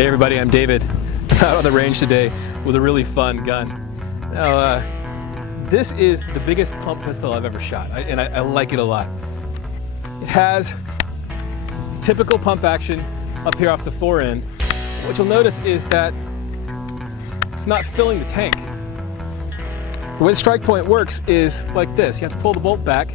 Hey everybody, I'm David. I'm out on the range today with a really fun gun. Now, this is the biggest pump pistol I've ever shot, and I like it a lot. It has typical pump action up here off the fore end. What you'll notice is that it's not filling the tank. The way the strike point works is like this. You have to pull the bolt back,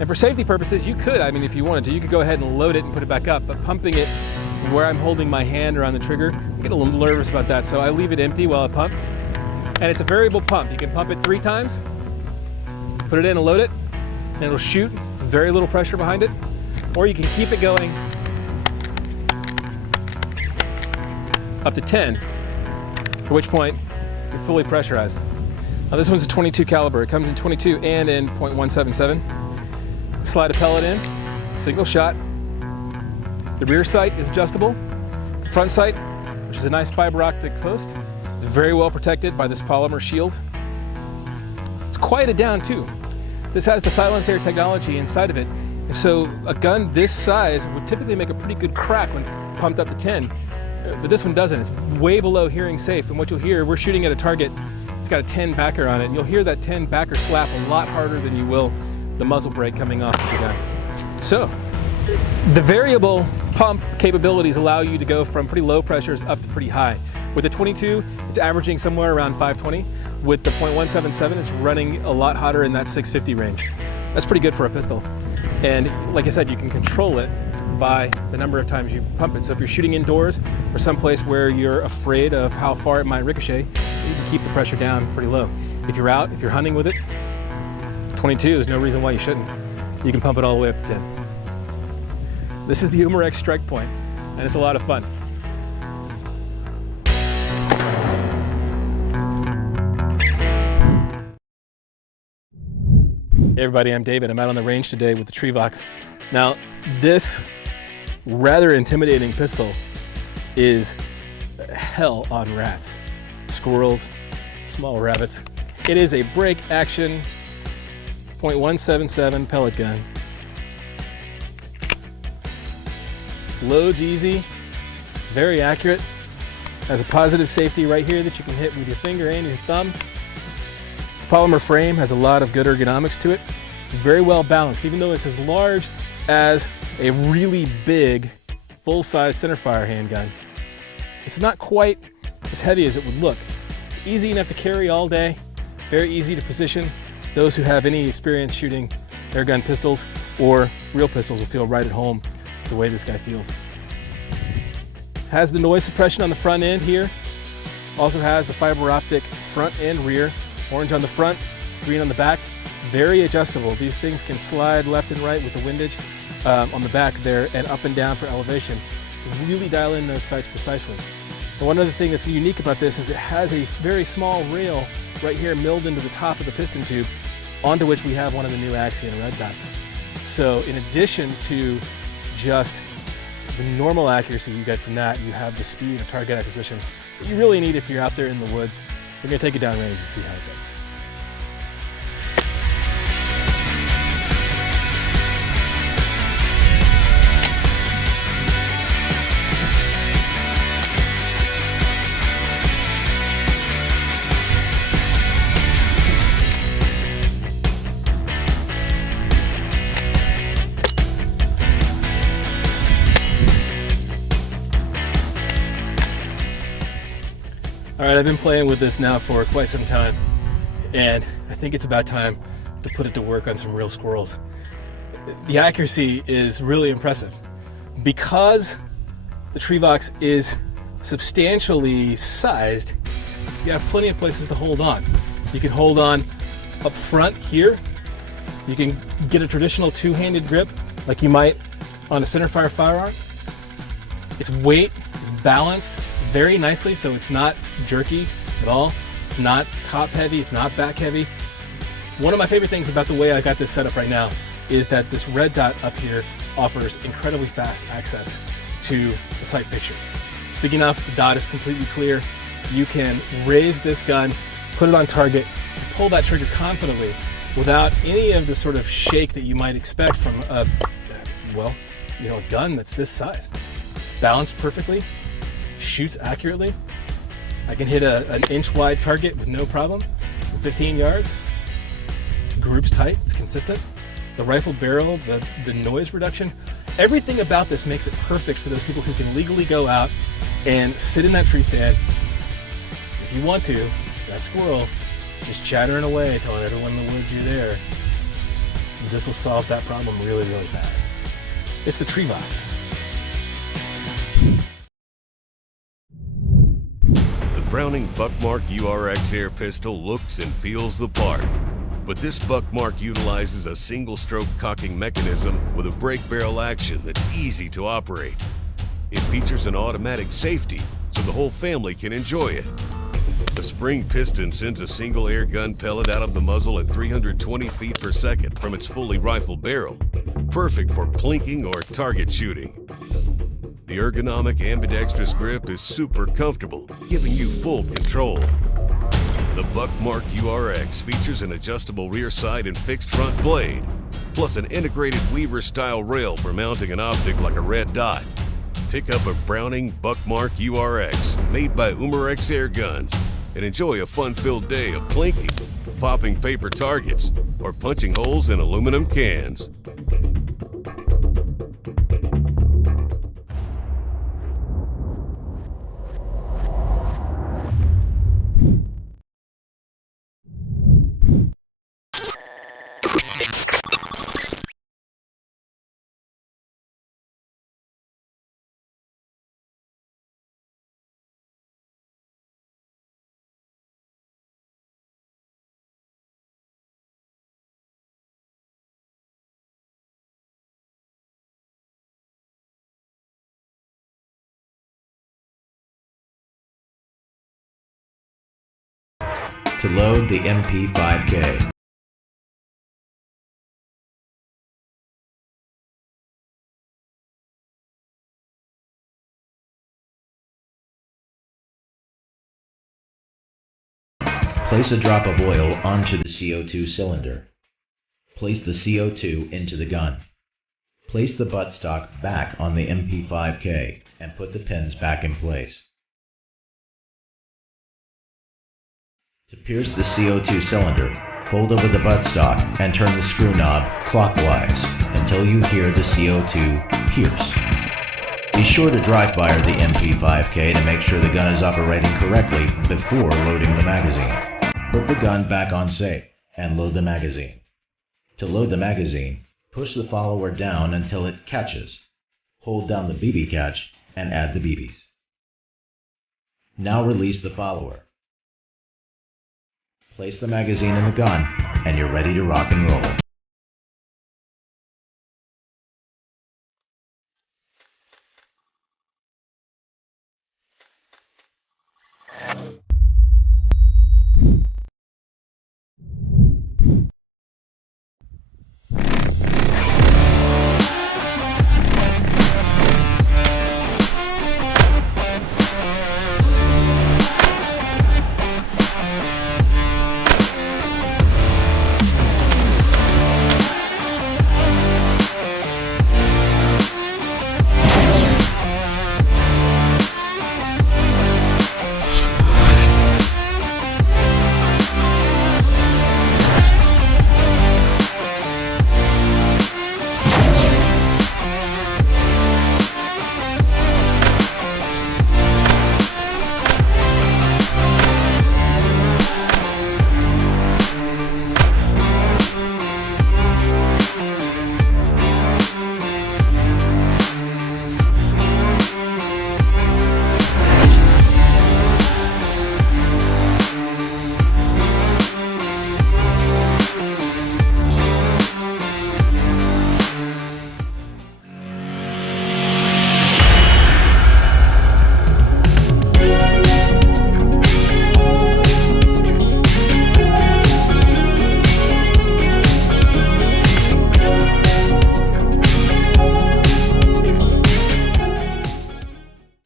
and for safety purposes, you could, if you wanted to, you could go ahead and load it and put it back up, but pumping it where I'm holding my hand around the trigger, I get a little nervous about that, so I leave it empty while I pump. And it's a variable pump. You can pump it 3 times, put it in and load it, and it'll shoot, very little pressure behind it. Or you can keep it going up to 10, at which point you're fully pressurized. Now this one's a 22 caliber. It comes in 22 and in .177. Slide a pellet in, single shot. The rear sight is adjustable. The front sight, which is a nice fiber optic post, is very well protected by this polymer shield. It's quieted down too. This has the silence air technology inside of it. So a gun this size would typically make a pretty good crack when pumped up to 10, but this one doesn't. It's way below hearing safe. And what you'll hear, we're shooting at a target, it's got a 10 backer on it, and you'll hear that 10 backer slap a lot harder than you will the muzzle brake coming off of the gun. So the variable pump capabilities allow you to go from pretty low pressures up to pretty high. With the 22, it's averaging somewhere around 520. With the .177, it's running a lot hotter in that 650 range. That's pretty good for a pistol. And like I said, you can control it by the number of times you pump it. So if you're shooting indoors or someplace where you're afraid of how far it might ricochet, you can keep the pressure down pretty low. If you're out, if you're hunting with it, 22 is no reason why you shouldn't. You can pump it all the way up to 10. This is the Umarex strike point, and it's a lot of fun. Hey everybody, I'm David. I'm out on the range today with the Trevox. Now, this rather intimidating pistol is hell on rats, squirrels, small rabbits. It is a break action .177 pellet gun. Loads easy, very accurate, has a positive safety right here that you can hit with your finger and your thumb. The polymer frame has a lot of good ergonomics to it. It's very well balanced, even though it's as large as a really big full-size centerfire handgun. It's not quite as heavy as it would look. It's easy enough to carry all day, very easy to position. Those who have any experience shooting airgun pistols or real pistols will feel right at home the way this guy feels. Has the noise suppression on the front end here. Also has the fiber optic front and rear. Orange on the front, green on the back. Very adjustable. These things can slide left and right with the windage on the back there and up and down for elevation. Really dial in those sights precisely. And one other thing that's unique about this is it has a very small rail right here milled into the top of the piston tube, onto which we have one of the new Axion red dots. So in addition to just the normal accuracy you get from that, you have the speed of target acquisition that you really need if you're out there in the woods. We're going to take it down range and see how it goes. All right, I've been playing with this now for quite some time, and I think it's about time to put it to work on some real squirrels. The accuracy is really impressive. Because the Trevox is substantially sized, you have plenty of places to hold on. You can hold on up front here. You can get a traditional two-handed grip like you might on a centerfire firearm. Its weight is balanced very nicely, so it's not jerky at all. It's not top heavy, it's not back heavy. One of my favorite things about the way I got this set up right now is that this red dot up here offers incredibly fast access to the sight picture. It's big enough, the dot is completely clear. You can raise this gun, put it on target, and pull that trigger confidently without any of the sort of shake that you might expect from a gun that's this size. It's balanced perfectly, shoots accurately. I can hit an inch wide target with no problem, from 15 yards. Groups tight, it's consistent. The rifle barrel, the noise reduction, everything about this makes it perfect for those people who can legally go out and sit in that tree stand. If you want to, that squirrel, just chattering away, telling everyone in the woods you're there. This will solve that problem really, really fast. It's the Trevox. The Browning Buckmark URX air pistol looks and feels the part. But this Buckmark utilizes a single-stroke cocking mechanism with a brake barrel action that's easy to operate. It features an automatic safety, so the whole family can enjoy it. The spring piston sends a single air gun pellet out of the muzzle at 320 feet per second from its fully rifled barrel, perfect for plinking or target shooting. The ergonomic ambidextrous grip is super comfortable, giving you full control. The Buckmark URX features an adjustable rear side and fixed front blade, plus an integrated Weaver-style rail for mounting an optic like a red dot. Pick up a Browning Buckmark URX made by Umarex Air Guns and enjoy a fun-filled day of plinking, popping paper targets, or punching holes in aluminum cans. To load the MP5K. Place a drop of oil onto the CO2 cylinder. Place the CO2 into the gun. Place the buttstock back on the MP5K and put the pins back in place. To pierce the CO2 cylinder, fold over the buttstock and turn the screw knob clockwise until you hear the CO2 pierce. Be sure to dry fire the MP5K to make sure the gun is operating correctly before loading the magazine. Put the gun back on safe and load the magazine. To load the magazine, push the follower down until it catches. Hold down the BB catch and add the BBs. Now release the follower. Place the magazine in the gun, and you're ready to rock and roll.